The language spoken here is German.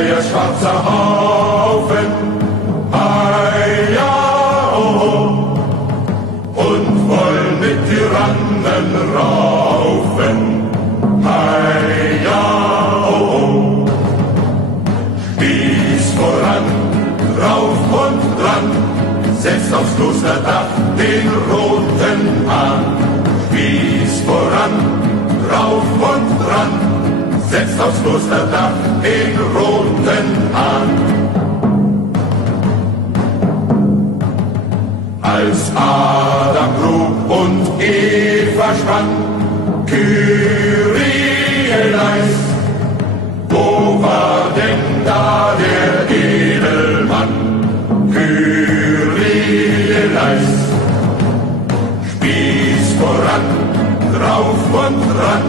ja, schwarzer Haufen, ja, oh, und wollen mit Tyrannen raufen, ja, oh, Spieß voran, rauf und dran, setzt aufs Klosterdach den roten Hahn. Spieß voran, rauf und dran, setzt aufs Klosterdach den roten Hahn. Als Adam grub und Eva spann, Kyrieleis, wo war denn da der Edelmann? Kyrieleis, Spieß voran, drauf und dran,